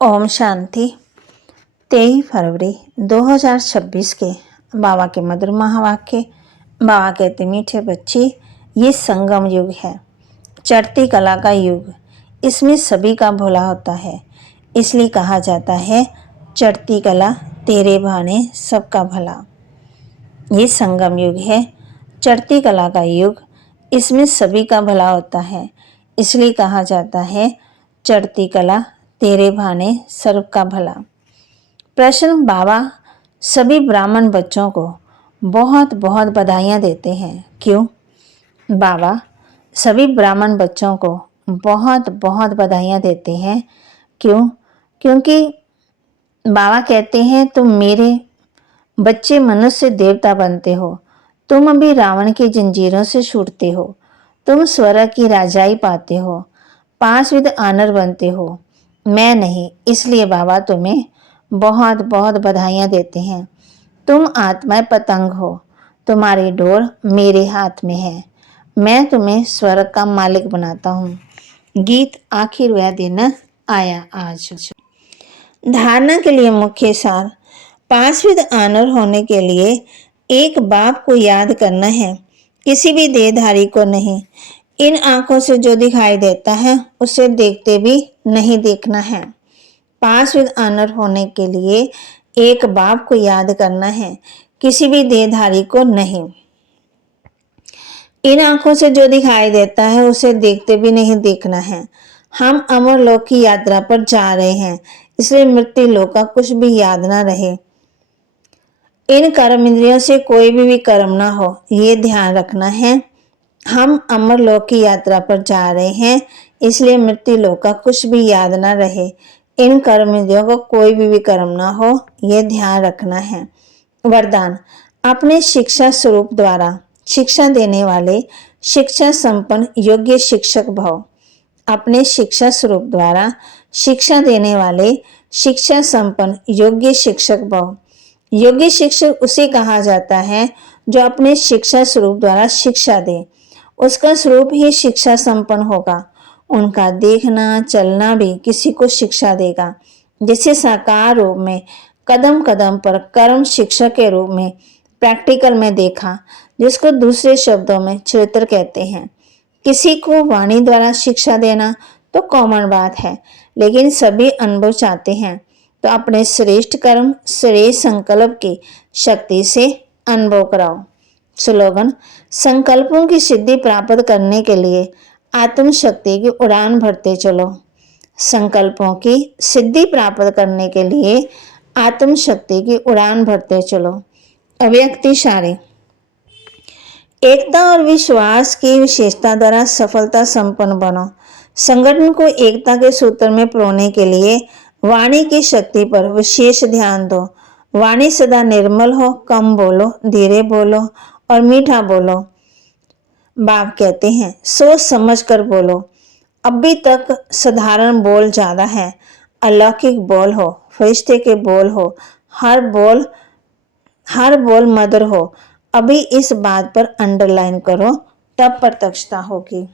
ओम शांति। 23 फरवरी 2026 के बाबा के मधुर महावाक्य। बाबा कहते, मीठे बच्चे, ये संगम युग है, चढ़ती कला का युग। इसमें सभी का भला होता है, इसलिए कहा जाता है चढ़ती कला तेरे भाने सबका भला। ये संगम युग है, चढ़ती कला का युग। इसमें सभी का भला होता है, इसलिए कहा जाता है चढ़ती कला तेरे भाने सबका भला। प्रश्न। बाबा सभी ब्राह्मण बच्चों को बहुत बहुत बधाइयाँ देते हैं, क्यों? बाबा सभी ब्राह्मण बच्चों को बहुत बहुत बधाइयाँ देते हैं, क्यों? क्योंकि बाबा कहते हैं तुम मेरे बच्चे मनुष्य देवता बनते हो, तुम अभी रावण की जंजीरों से छूटते हो, तुम स्वर्ग की राजाई पाते हो, 5 विध आनर बनते हो, मैं नहीं। इसलिए बाबा तुम्हें बहुत बहुत बधाइयाँ देते हैं। तुम आत्माएं पतंग हो, तुम्हारी डोर मेरे हाथ में है, मैं तुम्हें स्वर्ग का मालिक बनाता हूँ। गीत आखिर वह दिन आया आज। धारणा के लिए मुख्य सार। 5 विध आनर होने के लिए एक बाप को याद करना है, किसी भी देहधारी को नहीं। इन आंखों से जो दिखाई देता है उसे देखते भी नहीं देखना है। 5 विध आनर होने के लिए एक बाप को याद करना है, किसी भी देहधारी को नहीं। इन आंखों से जो दिखाई देता है उसे देखते भी नहीं देखना है। हम अमर लोक की यात्रा पर जा रहे हैं, इसलिए मृत्यु लोक का कुछ भी याद ना रहे। इन कर्म इंद्रियों से कोई भी कर्म ना हो, ये ध्यान रखना है। हम अमर लोक की यात्रा पर जा रहे हैं, इसलिए मृत्यु लोक का कुछ भी याद ना रहे। इन कर्म इंद्रियों को कोई भी कर्म ना हो, यह ध्यान रखना है। वरदान। अपने शिक्षा स्वरूप द्वारा शिक्षा देने वाले शिक्षा संपन्न योग्य शिक्षक भव। अपने शिक्षा स्वरूप द्वारा शिक्षा देने वाले शिक्षा संपन्न योग्य शिक्षक भव। योग्य शिक्षक उसे कहा जाता है जो अपने शिक्षा स्वरूप द्वारा शिक्षा दे, उसका स्वरूप ही शिक्षा संपन्न होगा। उनका देखना चलना भी किसी को शिक्षा देगा। जिसे साकार रूप में कदम कदम पर कर्म शिक्षा के रूप में प्रैक्टिकल में देखा, जिसको दूसरे शब्दों में चरित्र कहते हैं। किसी को वाणी द्वारा शिक्षा देना तो कॉमन बात है, लेकिन सभी अनुभव चाहते हैं तो अपने श्रेष्ठ कर्म श्रेष्ठ संकल्प की शक्ति से अनुभव कराओ। स्लोगन। संकल्पों की सिद्धि प्राप्त करने के लिए आत्मशक्ति की उड़ान भरते चलो। संकल्पों की सिद्धि प्राप्त करने के लिए आत्मशक्ति की उड़ान भरते चलो। अव्यक्त इशारे। एकता और विश्वास की विशेषता द्वारा सफलता संपन्न बनो। संगठन को एकता के सूत्र में पिरोने के लिए वाणी की शक्ति पर विशेष ध्यान दो। वाणी सदा निर्मल हो, कम बोलो, धीरे बोलो और मीठा बोलो। बाप कहते हैं सोच समझ कर बोलो। अभी तक साधारण बोल ज्यादा है, अलौकिक बोल हो, फरिश्ते के बोल हो, हर बोल मधुर हो। अभी इस बात पर अंडरलाइन करो, तब प्रत्यक्षता होगी।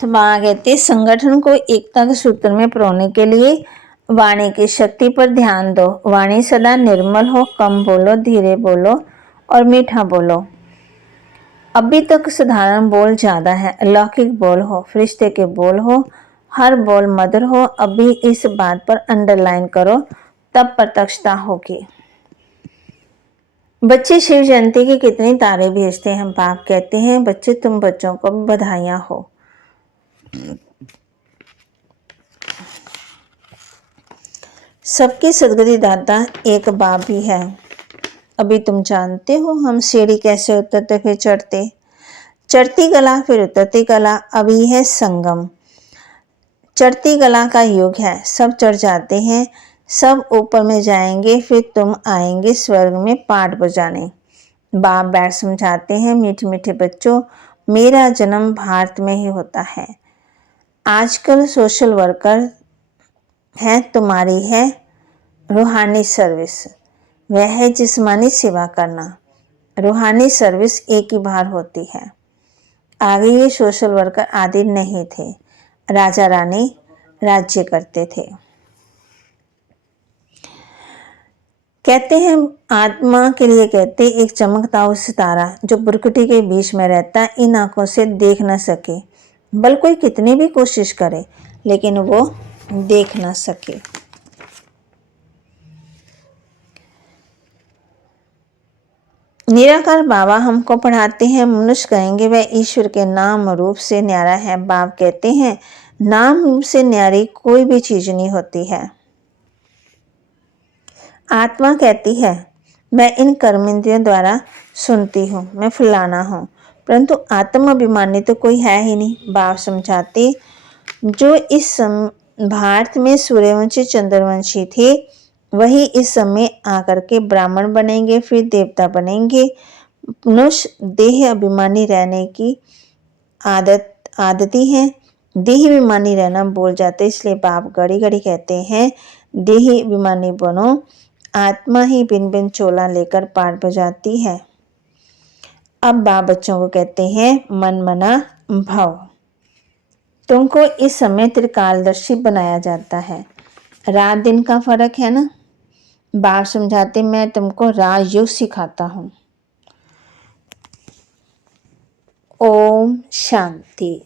तो बाबा कहते संगठन को एकता के सूत्र में पिरोने के लिए वाणी की शक्ति पर ध्यान दो। वाणी सदा निर्मल हो, कम बोलो, धीरे बोलो और मीठा बोलो। अभी तक साधारण बोल ज्यादा है, अलौकिक बोल हो, फरिश्ते के बोल हो, हर बोल मधुर हो। अभी इस बात पर अंडरलाइन करो, तब प्रत्यक्षता होगी। बच्चे शिव जयंती की कितनी तारे भेजते हैं। बाप कहते हैं बच्चे तुम बच्चों को बधाइयाँ हो। सबके सदगति दाता एक बाप भी है। अभी तुम जानते हो हम सीढ़ी कैसे उतरते फिर चढ़ते। चढ़ती कला फिर उतरती कला, अभी है संगम। चढ़ती कला का युग है, सब चढ़ जाते हैं, सब ऊपर में जाएंगे, फिर तुम आएंगे स्वर्ग में पाठ बजाने। बाप बैठ समझाते हैं मीठे मीठे बच्चों, मेरा जन्म भारत में ही होता है। आजकल सोशल वर्कर है, तुम्हारी है रूहानी सर्विस, वह है जिस्मानी सेवा करना। रूहानी सर्विस एक ही बार होती है। आगे ये सोशल वर्कर आदि नहीं थे। राजा रानी राज्य करते थे। कहते हैं आत्मा के लिए कहते एक चमकता हुआ सितारा जो बुरकुटी के बीच में रहता है, इन आंखों से देख ना सके, बल कोई कितनी भी कोशिश करे लेकिन वो देख ना सके। निराकार बाबा हमको पढ़ाते हैं, मनुष्य कहेंगे वह ईश्वर के नाम रूप से न्यारा है। बाप कहते हैं नाम रूप से न्यारी कोई भी चीज नहीं होती है। आत्मा कहती है मैं इन कर्मेंद्रियों द्वारा सुनती हूँ, मैं फलाना हूँ, परंतु आत्म अभिमानी तो कोई है ही नहीं। बाप समझाते जो इस भारत में सूर्यवंशी चंद्रवंशी थे वही इस समय आकर के ब्राह्मण बनेंगे, फिर देवता बनेंगे। मनुष्य देह अभिमानी रहने की आदती है, देह अभिमानी रहना भूल जाते, इसलिए बाप घड़ी घड़ी कहते हैं देह अभिमानी बनो, आत्मा ही बिन बिन चोला लेकर पार बजाती है। अब बाप बच्चों को कहते हैं मन मना भव, तुमको इस समय त्रिकालदर्शी बनाया जाता है। रात दिन का फर्क है ना। बाप समझाते मैं तुमको राजयोग सिखाता हूँ। ओम शांति।